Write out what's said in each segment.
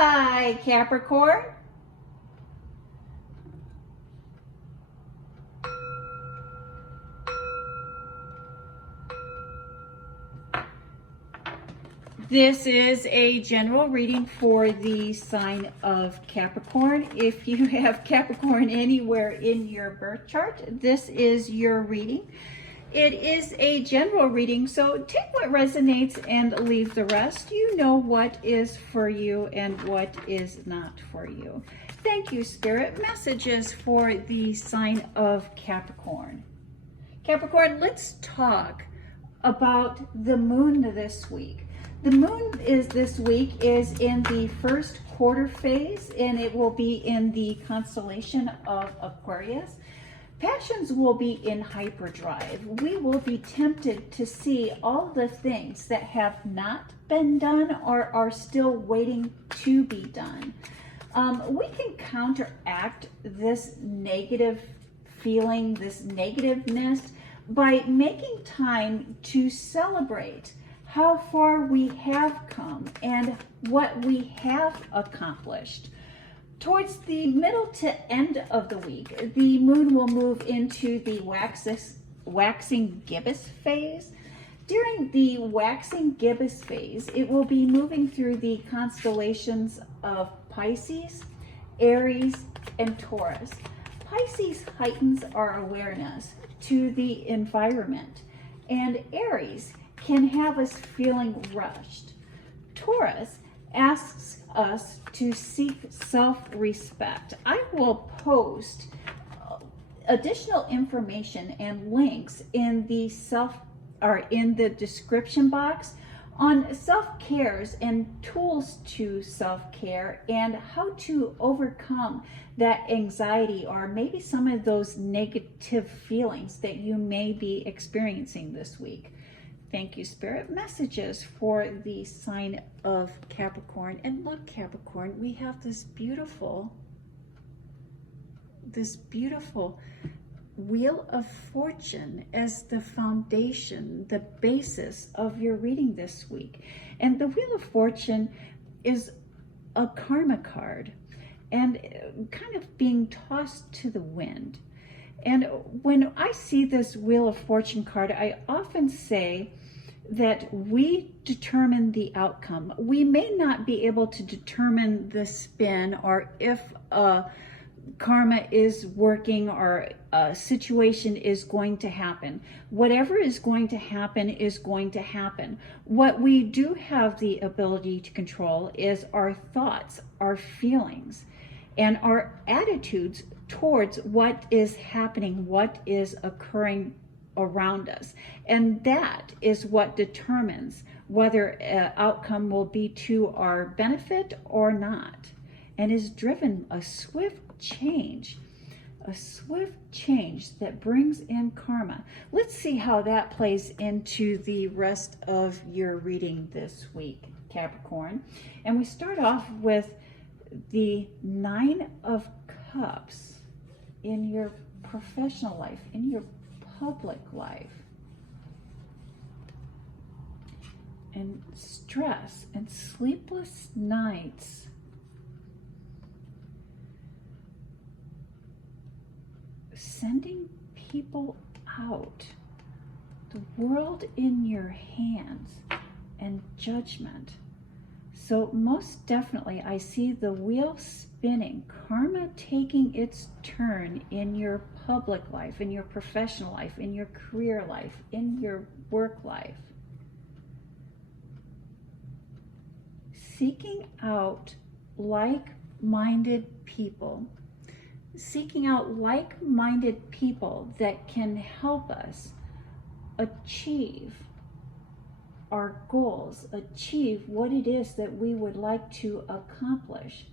Hi, Capricorn. This is a general reading for the sign of Capricorn. If you have Capricorn anywhere in your birth chart, this is your reading. It is a general reading, so take what resonates and leave the rest. You know what is for you and what is not for you. Thank you, Spirit. Messages for the sign of Capricorn. Capricorn, let's talk about the moon this week. The moon this week is in the first quarter phase, and it will be in the constellation of Aquarius. Passions will be in hyperdrive. We will be tempted to see all the things that have not been done or are still waiting to be done. We can counteract this negative feeling, this negativeness, by making time to celebrate how far we have come and what we have accomplished. Towards the middle to end of the week, the moon will move into the Waxing Gibbous phase. During the Waxing Gibbous phase, it will be moving through the constellations of Pisces, Aries, and Taurus. Pisces heightens our awareness to the environment, and Aries can have us feeling rushed. Taurus asks us to seek self-respect. I will post additional information and links in the description box on self-cares and tools to self-care and how to overcome that anxiety or maybe some of those negative feelings that you may be experiencing this week. Thank you, Spirit. Messages for the sign of Capricorn. And look, Capricorn, we have this beautiful Wheel of Fortune as the foundation, the basis of your reading this week. And the Wheel of Fortune is a karma card and kind of being tossed to the wind. And when I see this Wheel of Fortune card, I often say that we determine the outcome. We may not be able to determine the spin or if karma is working or a situation is going to happen. Whatever is going to happen is going to happen. What we do have the ability to control is our thoughts, our feelings, and our attitudes towards what is happening, what is occurring around us. And that is what determines whether an outcome will be to our benefit or not, and is driven a swift change that brings in karma. Let's see how that plays into the rest of your reading this week, Capricorn. And we start off with the Nine of Cups in your professional life, in your public life, and stress and sleepless nights, sending people out, the world in your hands, and judgment. So most definitely I see the wheel spinning, karma taking its turn in your public life, in your professional life, in your career life, in your work life. Seeking out like-minded people, that can help us achieve our goals, achieve what it is that we would like to accomplish.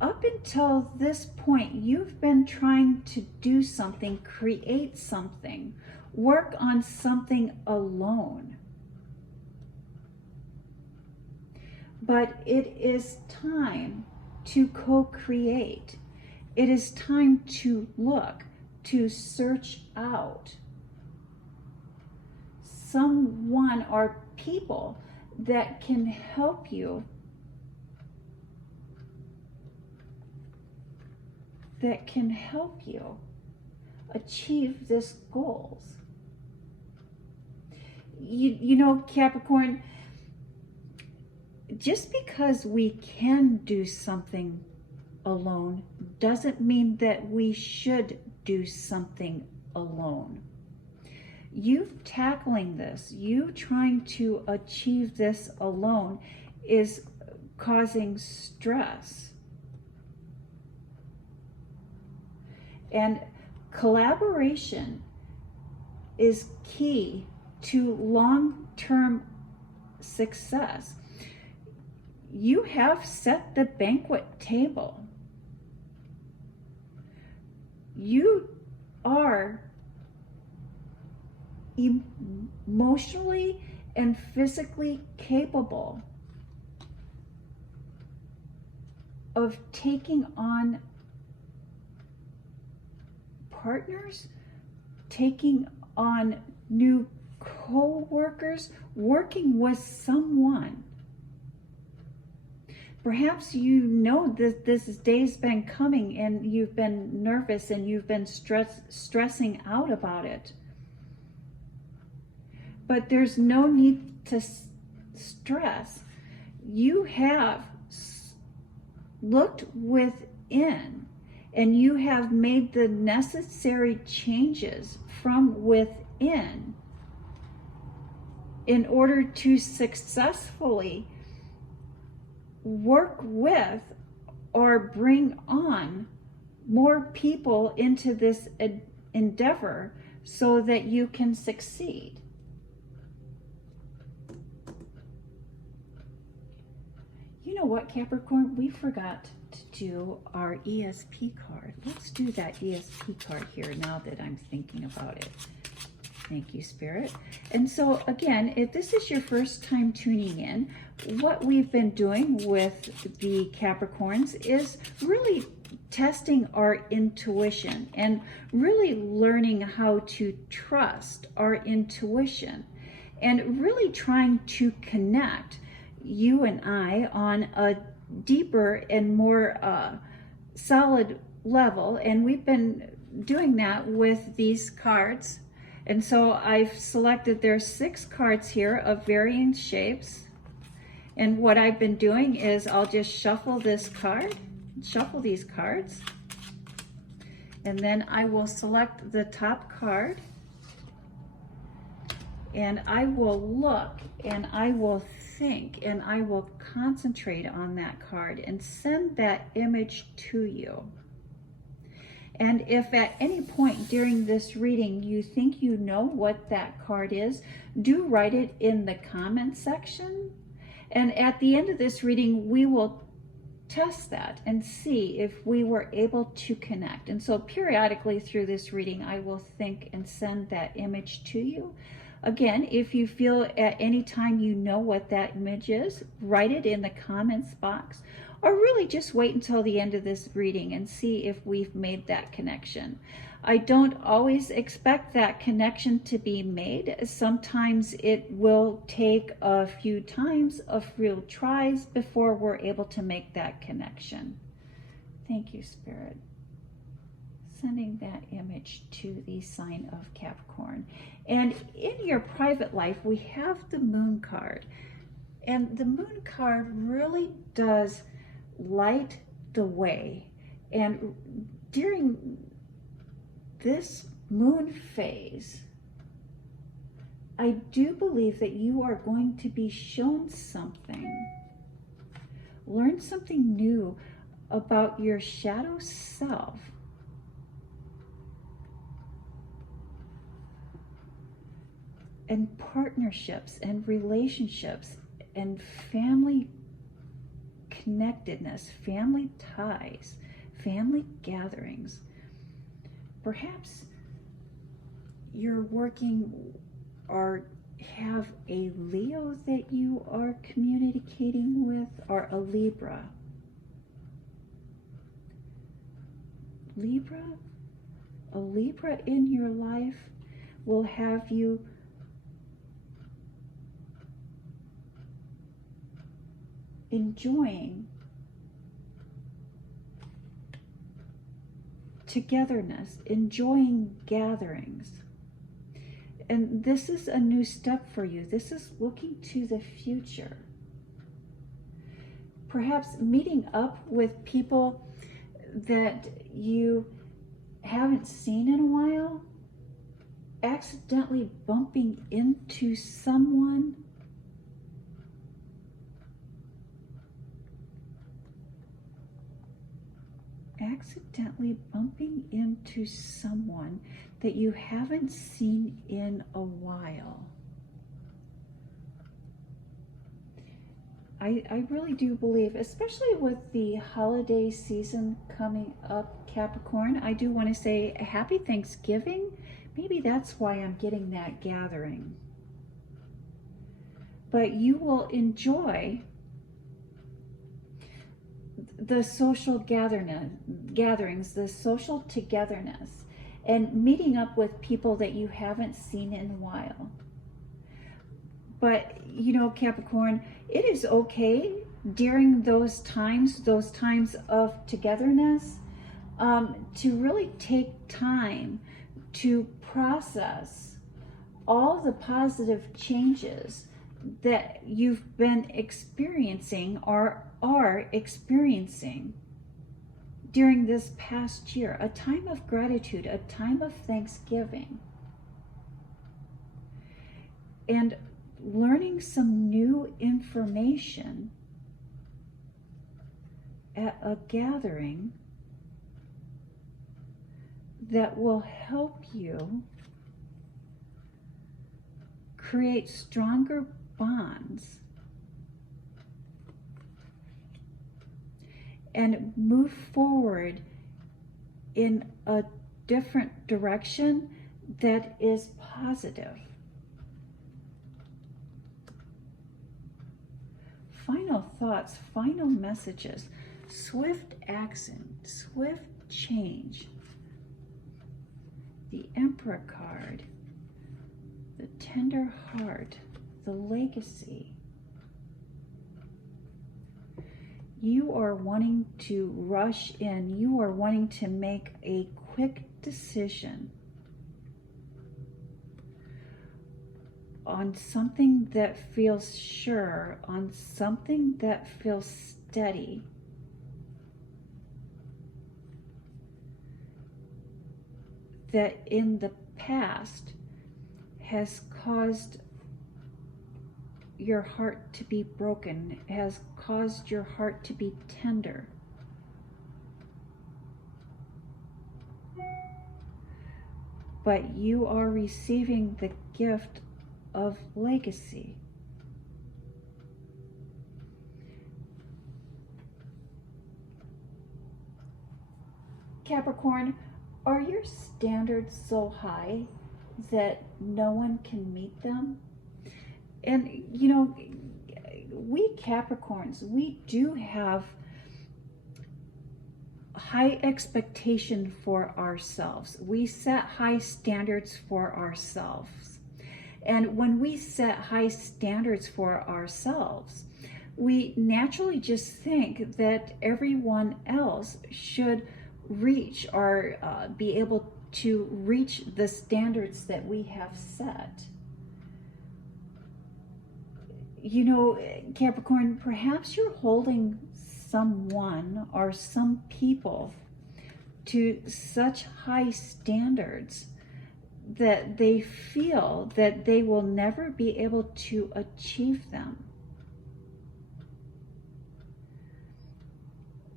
Up until this point, you've been trying to do something, create something, work on something alone. But it is time to co-create. It is time to look, to search out someone or people that can help you, achieve this goals. You know, Capricorn, just because we can do something alone doesn't mean that we should do something alone. You tackling this, you trying to achieve this alone is causing stress. And collaboration is key to long-term success. You have set the banquet table. You are emotionally and physically capable of taking on partners, taking on new co-workers, working with someone. Perhaps you know that this day's been coming and you've been nervous and you've been stressing out about it. But there's no need to stress. You have looked within and you have made the necessary changes from within in order to successfully work with or bring on more people into this endeavor so that you can succeed. You know what, Capricorn? We forgot to do our ESP card. Let's do that ESP card here now that I'm thinking about it. Thank you, Spirit. And so again, if this is your first time tuning in, what we've been doing with the Capricorns is really testing our intuition and really learning how to trust our intuition and really trying to connect you and I on a deeper and more solid level. And we've been doing that with these cards. And so I've selected, there's 6 cards here of varying shapes. And what I've been doing is I'll just shuffle these cards. And then I will select the top card. And I will look and I will think and I will concentrate on that card and send that image to you. And if at any point during this reading you think you know what that card is, do write it in the comment section. And at the end of this reading, we will test that and see if we were able to connect. And so periodically through this reading, I will think and send that image to you. Again, if you feel at any time you know what that image is, write it in the comments box, or really just wait until the end of this reading and see if we've made that connection. I don't always expect that connection to be made. Sometimes it will take a few times of real tries before we're able to make that connection. Thank you, Spirit. Sending that image to the sign of Capricorn. And in your private life, we have the Moon card. And the Moon card really does light the way. And during this moon phase, I do believe that you are going to be shown something. Learn something new about your shadow self. And partnerships and relationships and family connectedness, family ties, family gatherings. Perhaps you're working or have a Leo that you are communicating with, or a Libra. A Libra in your life will have you enjoying togetherness, enjoying gatherings. And this is a new step for you. This is looking to the future. Perhaps meeting up with people that you haven't seen in a while, accidentally bumping into someone that you haven't seen in a while. I really do believe, especially with the holiday season coming up, Capricorn, I do want to say a happy Thanksgiving. Maybe that's why I'm getting that gathering. But you will enjoy the social gatherings, the social togetherness, and meeting up with people that you haven't seen in a while. But, you know, Capricorn, it is okay during those times of togetherness, to really take time to process all the positive changes that you've been experiencing or are experiencing during this past year. A time of gratitude, a time of thanksgiving, and learning some new information at a gathering that will help you create stronger bonds and move forward in a different direction that is positive. Final thoughts, final messages, swift action, swift change. The Emperor card, the tender heart, the legacy. You are wanting to rush in. You are wanting to make a quick decision on something that feels sure, on something that feels steady. That in the past has caused your heart to be broken, has caused your heart to be tender. But you are receiving the gift of legacy. Capricorn, are your standards so high that no one can meet them? And you know, we Capricorns, we do have high expectation for ourselves. We set high standards for ourselves. And when we set high standards for ourselves, we naturally just think that everyone else should reach or be able to reach the standards that we have set. You know, Capricorn, perhaps you're holding someone or some people to such high standards that they feel that they will never be able to achieve them.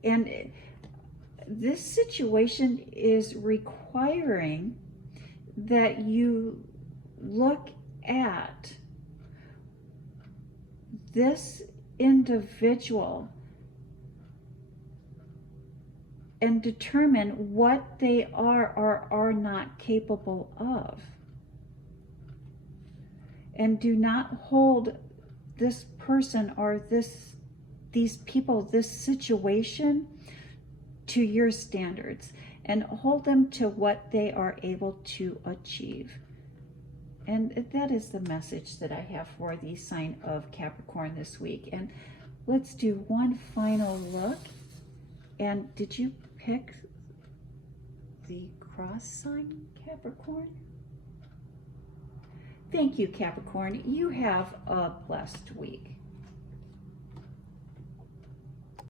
And this situation is requiring that you look at this individual and determine what they are or are not capable of. And do not hold this person or these people, this situation, to your standards, and hold them to what they are able to achieve. And that is the message that I have for the sign of Capricorn this week. And Let's do one final look. And did you pick the cross sign, Capricorn? Thank you, Capricorn. You have a blessed week.